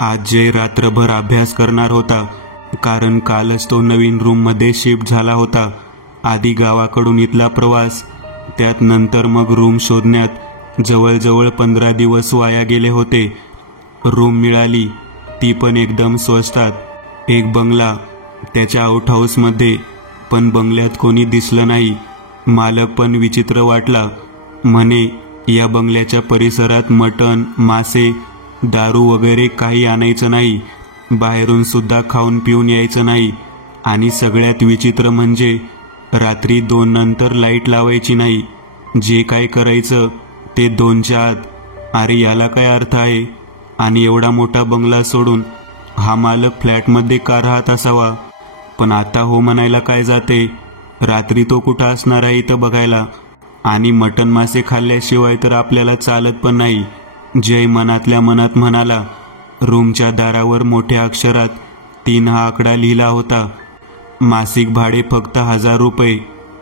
आज जय रात्रभर अभ्यास करणार होता, कारण कालच तो नवीन रूममध्ये शिफ्ट झाला होता. आधी गावाकडून इथला प्रवास, त्यात नंतर मग रूम शोधण्यात जवळजवळ 15 दिवस वाया गेले होते. रूम मिळाली, ती पण एकदम स्वस्तात. एक बंगला, त्याच्या आउट हाऊसमध्ये, पण बंगल्यात कोणी दिसलं नाही. मालक पण विचित्र वाटला. म्हणे या बंगल्याच्या परिसरात मटण, मासे, दारू वगैरे काही आणायचं नाही. बाहेरून सुद्धा खाऊन पिऊन यायचं नाही. आणि सगळ्यात विचित्र म्हणजे रात्री 2 नंतर लाईट लावायची नाही. जे काय करायचं ते 2च्या आत. अरे याला काय अर्थ आहे? आणि एवढा मोठा बंगला सोडून हा मालक फ्लॅटमध्ये का राहत असावा? पण आता हो म्हणायला काय जाते? रात्री तो कुठं असणार आहे इथं बघायला. आणि मटण मासे खाल्ल्याशिवाय तर आपल्याला चालत पण नाही. जय मनातल्या मनात म्हणाला. रूमच्या दारावर मोठ्या अक्षरात 3 हा आकडा लिहिला होता. मासिक भाडे फक्त 1000 रुपये.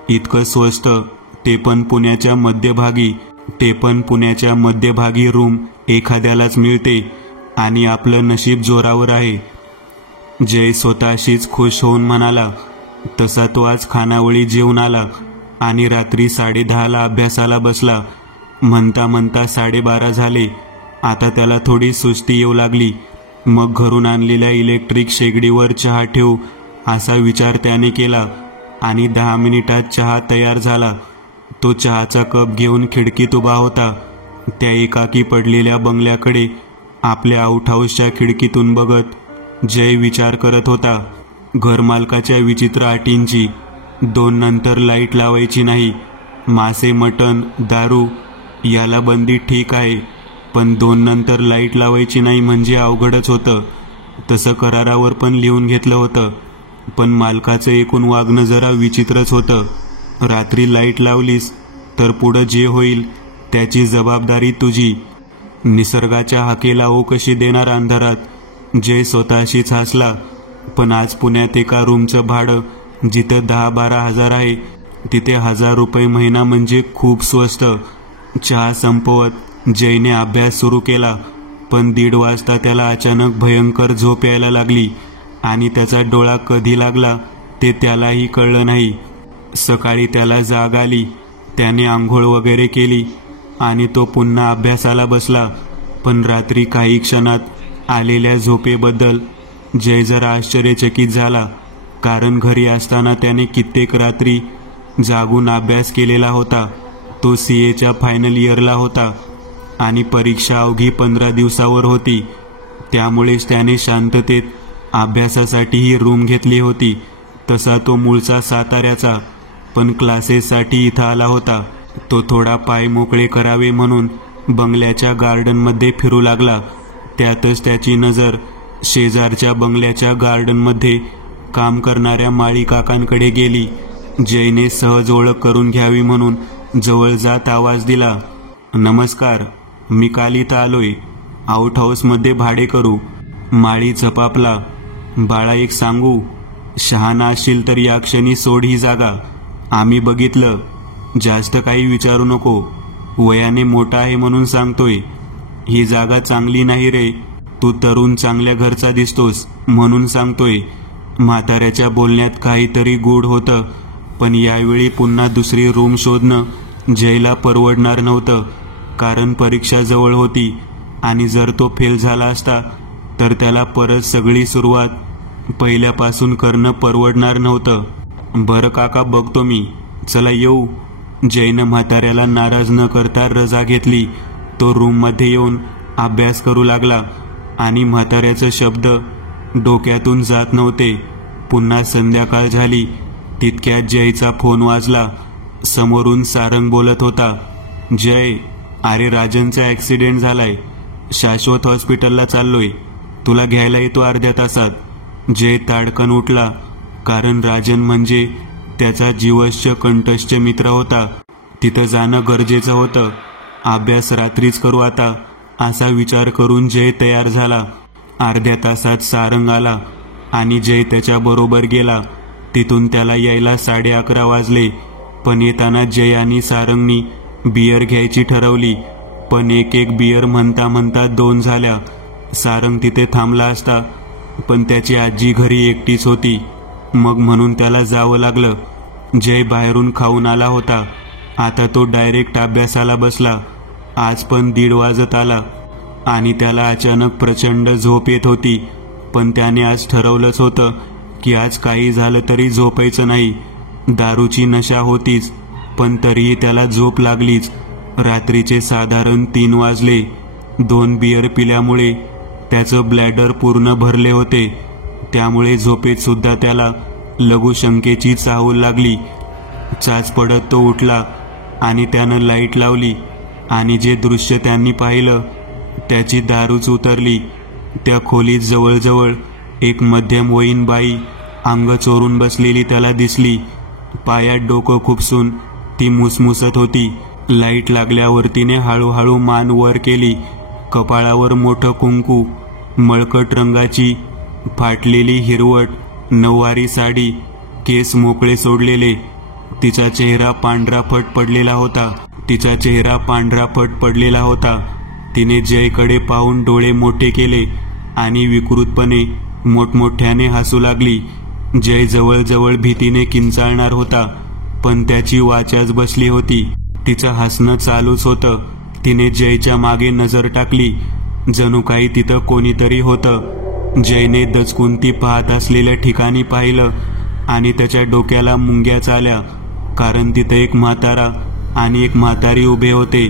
इतकं स्वस्त, ते पण पुण्याच्या मध्यभागी रूम एखाद्यालाच मिळते. आणि आपलं नशीब जोरावर आहे. जय स्वतःशीच खुश होऊन म्हणाला. तसा तो आज खानावळी जेवून आला आणि रात्री 10:30ला अभ्यासाला बसला. म्हणता म्हणता 12:30 झाले. आता त्याला थोडी सुस्ती येऊ लागली. मग घरून आणलेल्या इलेक्ट्रिक शेगडीवर चहा ठेवू असा विचार त्याने केला आणि 10 मिनिटात चहा तयार झाला. तो चहाचा कप घेऊन खिडकीत उभा होता. त्या एकाकी पडलेल्या बंगल्याकडे आपल्या आउट हाऊसच्या खिडकीतून बघत जय विचार करत होता. घरमालकाच्या विचित्र अटींची. 2 नंतर लाईट लावायची नाही. मासे, मटण, दारू याला बंदी ठीक आहे, पण 2 नंतर लाईट लावायची नाही म्हणजे अवघडच होतं. तसं करारावर पण लिहून घेतलं होतं. पण मालकाचं एकूण वागणं जरा विचित्रच होतं. रात्री लाईट लावलीस तर पुढं जे होईल त्याची जबाबदारी तुझी. निसर्गाच्या हाकेला ओ कशी देणार अंधारात? जय स्वतःशीच हसला. पण आज पुण्यात एका रूमचं भाडं जिथं 10-12 हजार आहे, तिथे 1000 रुपये महिना म्हणजे खूप स्वस्त. चहा संपवत जयने अभ्यास सुरू केला. पण 1:30 वाजता त्याला अचानक भयंकर झोप यायला लागली आणि त्याचा डोळा कधी लागला ते त्यालाही कळलं नाही. सकाळी त्याला जाग आली. त्याने आंघोळ वगैरे केली आणि तो पुन्हा अभ्यासाला बसला. पण रात्री काही क्षणात आलेल्या झोपेबद्दल जय जरा आश्चर्यचकित झाला, कारण घरी असताना त्याने कित्येक रात्री जागून अभ्यास केलेला होता. तो CAच्या फायनल इयरला होता आणि परीक्षा अवघी 15 दिवसावर होती. त्यामुळेच त्याने शांततेत अभ्यासासाठी ही रूम घेतली होती. तसा तो मूळचा साताऱ्याचा, पण क्लासेससाठी इथं आला होता. तो थोडा पाय मोकळे करावे म्हणून बंगल्याच्या गार्डनमध्ये फिरू लागला. त्यातच त्याची नजर शेजारच्या बंगल्याच्या गार्डनमध्ये काम करणाऱ्या माळी काकांकडे गेली. जयने सहज ओळख करून घ्यावी म्हणून जवळ जात आवाज दिला. नमस्कार, मी काल इथं आलोय. आउट हाऊसमध्ये भाडे करू. माळी झपापला. बाळा एक सांगू, शहाणा असशील तर या क्षणी सोड ही जागा. आम्ही बघितलं. जास्त काही विचारू नको. वयाने मोठा आहे म्हणून सांगतोय. ही जागा चांगली नाही रे. तू तरुण चांगल्या घरचा दिसतोस म्हणून सांगतोय. म्हाताऱ्याच्या बोलण्यात काहीतरी गूढ होतं. पण यावेळी पुन्हा दुसरी रूम शोधणं जयला परवडणार नव्हतं, कारण परीक्षा जवळ होती आणि जर तो फेल झाला असता तर त्याला परत सगळी सुरुवात पहिल्यापासून करणं परवडणार नव्हतं. बरं काका, बघतो मी. चला येऊ. जयनं म्हाताऱ्याला नाराज न करता रजा घेतली. तो रूममध्ये येऊन अभ्यास करू लागला आणि म्हाताऱ्याचे शब्द डोक्यातून जात नव्हते. पुन्हा संध्याकाळ झाली. तितक्यात जयचा फोन वाजला. समोरून सारंग बोलत होता. जय, अरे राजनचा ॲक्सिडेंट झालाय. शाश्वत हॉस्पिटलला चाललोय. तुला घ्यायला येतो अर्ध्या तासात. जय ताडकन उठला, कारण राजन म्हणजे त्याचा जीवश्च कंठस्थ मित्र होता. तिथं जाणं गरजेचं होतं. अभ्यास रात्रीच करू आता, असा विचार करून जय तयार झाला. अर्ध्या तासात सारंग आला आणि जय त्याच्याबरोबर गेला. तिथून त्याला यायला 11:30 वाजले. पण येताना जय आणि सारंगनी बियर घ्यायची ठरवली. पण एक बियर म्हणता म्हणता 2 झाल्या सारंग तिथे थांबला असता, पण त्याची आजी घरी एकटीच होती. मग म्हणून त्याला जावं लागलं. जय बाहेरून खाऊन आला होता. आता तो डायरेक्ट अभ्यासाला बसला. आज पण 1:30 वाजत आला आणि त्याला अचानक प्रचंड झोप येत होती. पण त्याने आज ठरवलंच होतं की आज काही झालं तरी झोपायचं नाही. दारूची नशा होतीच, पण तरीही त्याला झोप लागलीच. रात्रीचे साधारण 3 वाजले. 2 बियर पिल्यामुळे त्याचं ब्लॅडर पूर्ण भरले होते. त्यामुळे झोपेत सुद्धा त्याला लघुशंकेची चाहूल लागली. चाच पडत तो उठला आणि त्यानं लाईट लावली आणि जे दृश्य त्यांनी पाहिलं त्याची दारूच उतरली. त्या खोलीत जवळजवळ एक मध्यमवयीन बाई अंग चोरून बसलेली त्याला दिसली. पायात डोकं खुपसून ती मुसमुसत होती. लाईट लागल्यावर तिने हळूहळू मान वर केली. कपाळावर मोठं कुंकू, मळकट रंगाची फाटलेली हिरवट नऊवारी साडी, केस मोकळे सोडलेले. तिचा चेहरा पांढरा फट पडलेला होता. तिने जयकडे पाहून डोळे मोठे केले आणि विकृतपणे मोठमोठ्याने हसू लागली. जय जवळजवळ भीतीने किंचाळणार होता, पण त्याची वाचाच बसली होती. तिचं हसणं चालूच होतं. तिने जयच्या मागे नजर टाकली. जणू काही तिथं कोणीतरी होतं. जयने दचकून ती पाहत असलेल्या ठिकाणी पाहिलं आणि त्याच्या डोक्याला मुंग्याच आल्या, कारण तिथं एक म्हातारा आणि एक म्हातारी उभे होते.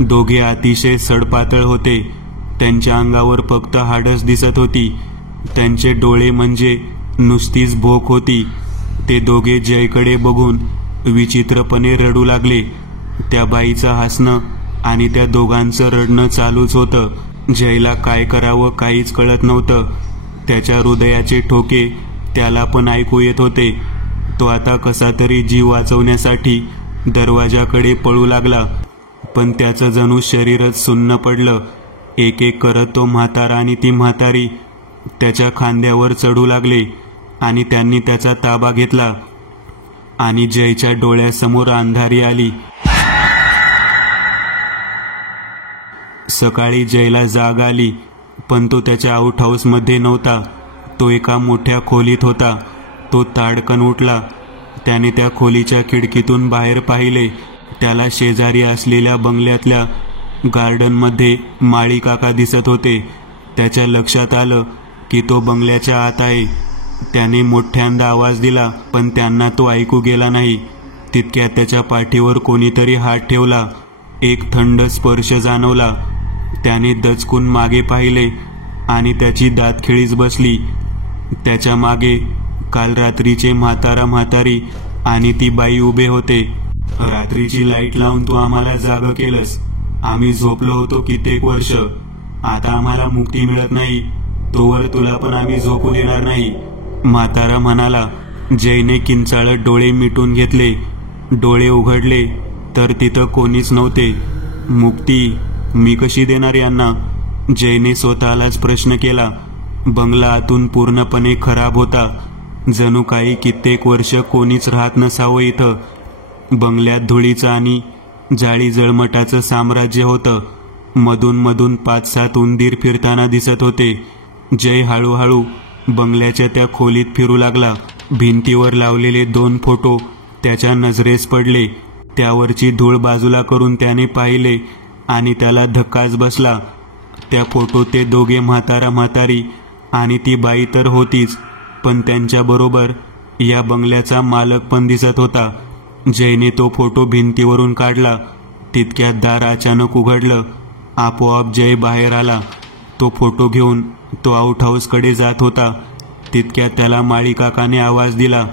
दोघे अतिशय सडपातळ होते. त्यांच्या अंगावर फक्त हाडच दिसत होती. त्यांचे डोळे म्हणजे नुसतीच भोक होती. ते दोघे जयकडे बघून विचित्रपणे रडू लागले. त्या बाईचं हसणं आणि त्या दोघांचं रडणं चालूच होतं. जयला काय करावं काहीच कळत नव्हतं. त्याच्या हृदयाचे ठोके त्याला पण ऐकू येत होते. तो आता कसा तरी जीव वाचवण्यासाठी दरवाजाकडे पळू लागला, पण त्याचं जणू शरीरच सुन्न पडलं. एक एक करत तो म्हातारा आणि ती म्हातारी त्याच्या खांद्यावर चढू लागले आणि त्यांनी त्याचा ताबा घेतला आणि जयच्या डोळ्यासमोर अंधारी आली. सकाळी जयला जाग आली, पण तो त्याच्या आउट हाऊसमध्ये नव्हता. तो एका मोठ्या खोलीत होता. तो ताडकन उठला. त्याने त्या खोलीच्या खिडकीतून बाहेर पाहिले. त्याला शेजारी असलेल्या बंगल्यातल्या गार्डनमध्ये माळी काका दिसत होते. त्याच्या लक्षात आलं की तो बंगल्याच्या आत आहे. त्याने मोठ्यांदा आवाज दिला, पण त्यांना तो ऐकू गेला नाही. तितक्यात त्याच्या पाठीवर कोणीतरी हात ठेवला. एक थंड स्पर्श जाणवला. त्याने दचकून मागे पाहिले आणि त्याची दातखिळीच बसली. त्याच्या मागे काल रात्रीचे म्हातारी आणि ती बाई उभे होते. रात्रीची लाईट लावून तू आम्हाला जागं केलंस. आम्ही झोपलो होतो कित्येक वर्ष. आता आम्हाला मुक्ती मिळत नाही, तोवर तुला पण आम्ही झोपू देणार नाही, म्हातारा म्हणाला. जयने किंचाळत डोळे मिटून घेतले. डोळे उघडले तर तिथं कोणीच नव्हते. मुक्ती मी कशी देणार यांना? जयने स्वतःलाच प्रश्न केला. बंगला आतून पूर्णपणे खराब होता. जणू काही कित्येक वर्ष कोणीच राहत नसावं इथं. बंगल्यात धुळीचं आणि जाळी जळमटाचं साम्राज्य होतं. मधून मधून 5-7 उंदीर फिरताना दिसत होते. जय हळूहळू बंगल्याच्या त्या खोलीत फिरू लागला. भिंतीवर लावलेले 2 फोटो त्याच्या नजरेस पडले. त्यावरची धूळ बाजूला करून त्याने पाहिले आणि त्याला धक्काच बसला. त्या फोटोत ते दोघे म्हातारी आणि ती बाई तर होतीच, पण त्यांच्याबरोबर या बंगल्याचा मालक पण दिसत होता. जयने तो फोटो भिंतीवरून काढला. तितक्यात दार अचानक उघडलं. आपोआप जय बाहेर आला. तो फोटो घेऊन तो आउट हाऊसकडे जात होता. तितक्यात त्याला माळी काकाने आवाज दिला.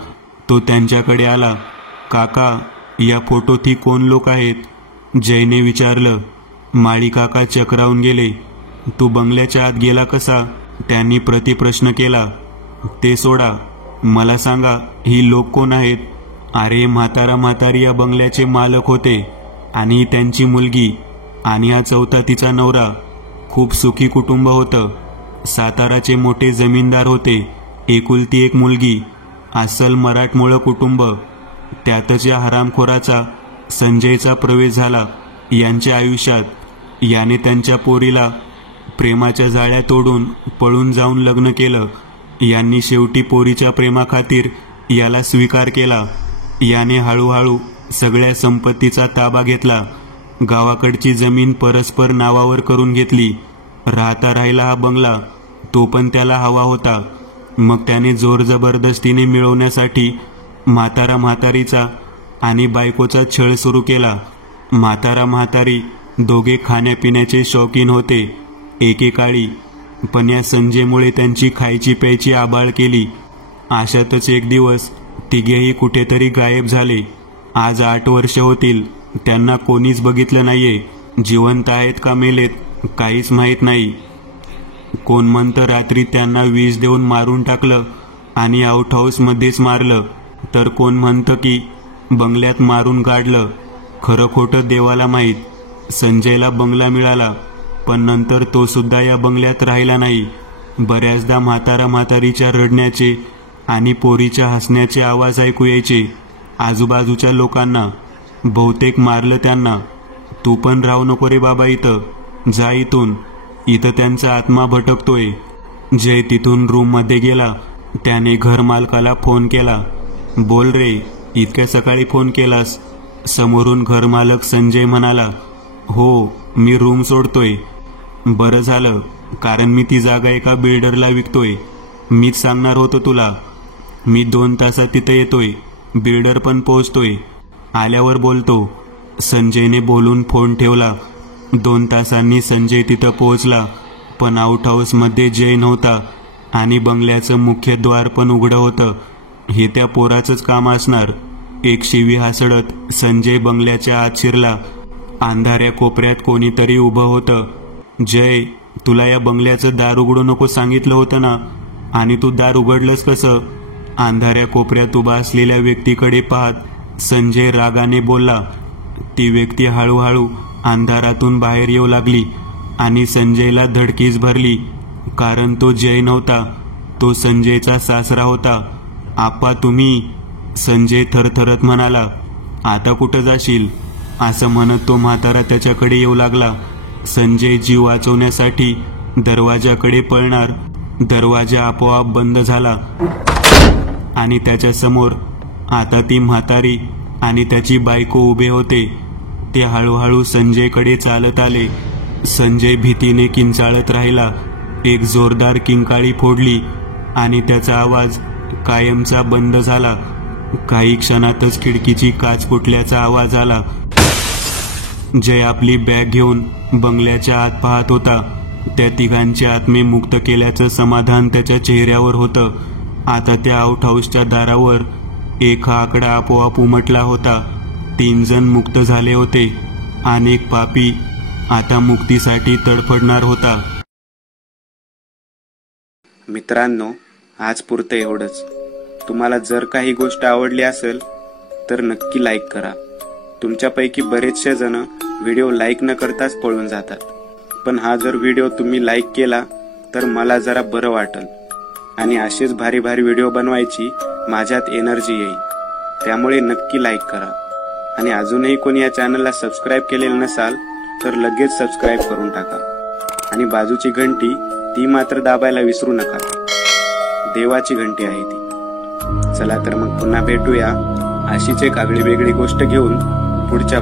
तो त्यांच्याकडे आला. काका, या फोटोत ही कोण लोक आहेत? जयने विचारलं. माळी काका चक्रावून गेले. तू बंगल्याच्या आत गेला कसा? त्यांनी प्रतिप्रश्न केला. ते सोडा, मला सांगा ही लोक कोण आहेत? अरे म्हातारी या बंगल्याचे मालक होते आणि त्यांची मुलगी आणि हा चौथा तिचा नवरा. खूप सुखी कुटुंब होतं. साताराचे मोठे जमीनदार होते. एकुलती एक मुलगी. अस्सल मराठमोळं कुटुंब. त्यातच या हरामखोराचा संजयचा प्रवेश झाला यांच्या आयुष्यात. याने त्यांच्या पोरीला प्रेमाच्या जाळ्या तोडून पळून जाऊन लग्न केलं. यांनी शेवटी पोरीच्या प्रेमाखातीर याला स्वीकार केला. याने हळूहळू सगळ्या संपत्तीचा ताबा घेतला. गावाकडची जमीन परस्पर नावावर करून घेतली. राहता राहिला हा बंगला, तो पण त्याला हवा होता. मग त्याने जोर जबरदस्तीने मिळवण्यासाठी म्हातारा म्हातारीचा आणि बायकोचा छळ सुरू केला. म्हातारा म्हातारी दोघे खाण्यापिण्याचे शौकीन होते एकेकाळी, पण या संजयमुळे त्यांची खायची प्यायची आबाळ केली. अशातच एक दिवस तिघेही कुठेतरी गायब झाले. आज 8 वर्ष होतील. त्यांना कोणीच बघितलं नाहीये. जिवंत आहेत का मेलेत काहीच माहीत नाही. कोण म्हणतं रात्री त्यांना विष देऊन मारून टाकलं आणि आउट हाऊस मध्येच मारलं, तर कोण म्हणतं की बंगल्यात मारून गाडलं. खरं खोटं देवाला माहीत. संजयला बंगला मिळाला, पण नंतर तो सुद्धा या बंगल्यात राहिला नाही. बऱ्याचदा म्हातारा म्हातारीच्या रडण्याचे आणि पोरीच्या हसण्याचे आवाज ऐकू यायचे आजूबाजूच्या लोकांना. बहुतेक मारलं त्यांना. तू पण राहू नको रे बाबा इथं, जा इथून, इथं त्यांचा आत्मा भटकतोय. जय तिथून रूममध्ये गेला. त्याने घरमालकाला फोन केला. बोल रे, इतक्या सकाळी फोन केलास? समोरून घरमालक संजय म्हणाला, हो, मी रूम सोडतोय. बरं झालं, कारण मी ती जागा एका बिल्डरला विकतोय. मीच सांगणार होतो तुला. मी 2 तासात तिथे येतोय. बिल्डर पण पोहोचतोय. आल्यावर बोलतो. संजयने बोलून फोन ठेवला. 2 तासांनी संजय तिथं पोहोचला, पण आउट हाऊसमध्ये जय नव्हता आणि बंगल्याचं मुख्य द्वार पण उघडं होतं. हे त्या पोराचंच काम असणार. एक शिवी हासडत संजय बंगल्याच्या आत शिरला. अंधाऱ्या कोपऱ्यात कोणीतरी उभं होतं. जय, तुला या बंगल्याचं दार उघडू नको सांगितलं होतं ना, आणि तू दार उघडलंस कसं? अंधाऱ्या कोपऱ्यात उभा असलेल्या व्यक्तीकडे पाहत संजय रागाने बोलला. ती व्यक्ती हळूहळू अंधारातून बाहेर येऊ लागली आणि संजयला धडकीच भरली. कारण तो जय नव्हता, तो संजयचा सासरा होता. आप्पा तुम्ही? संजय थरथरत म्हणाला. आता कुठं जाशील? असं म्हणत तो म्हातारा त्याच्याकडे येऊ लागला. संजय जीव वाचवण्यासाठी दरवाजाकडे पळणार. दरवाजा आपोआप बंद झाला आणि त्याच्या समोर आता ती म्हातारी आणि त्याची बायको उभे होते. ते हळूहळू संजयकडे चालत आले. संजय भीतीने किंचाळत राहिला. एक जोरदार किंकाळी फोडली आणि त्याचा आवाज कायमचा बंद झाला. काही क्षणातच खिडकीची काच फुटल्याचा आवाज आला. जय आपली बॅग घेऊन बंगल्याच्या आत पाहत होता. त्या तिघांचे आत्मे मुक्त केल्याचं समाधान त्याच्या चेहऱ्यावर होतं. आता त्या आउट हाऊसच्या दारावर एक आकडा आपोआप उमटला होता. 3 जण मुक्त झाले होते आणि एक पापी आता मुक्तीसाठी तडफडणार होता. मित्रांनो, आज पुरतं एवढंच. तुम्हाला जर काही गोष्ट आवडली असेल तर नक्की लाईक करा. तुमच्यापैकी बरेचसे जण व्हिडिओ लाईक न करताच पळून जातात, पण हा जर व्हिडिओ तुम्ही लाईक केला तर मला जरा बरं वाटेल आणि असेच भारी भारी व्हिडिओ बनवायची माझ्यात एनर्जी येईल. त्यामुळे नक्की लाईक करा. आणि अजूनही कोणी या चॅनलला सबस्क्राईब केलेलं नसाल तर लगेच सबस्क्राईब करून टाका. आणि बाजूची घंटी ती मात्र दाबायला विसरू नका. देवाची घंटी आहे ती. चला तर मग पुन्हा भेटूया अशीच एक आगळी वेगळी गोष्ट घेऊन पुढच्या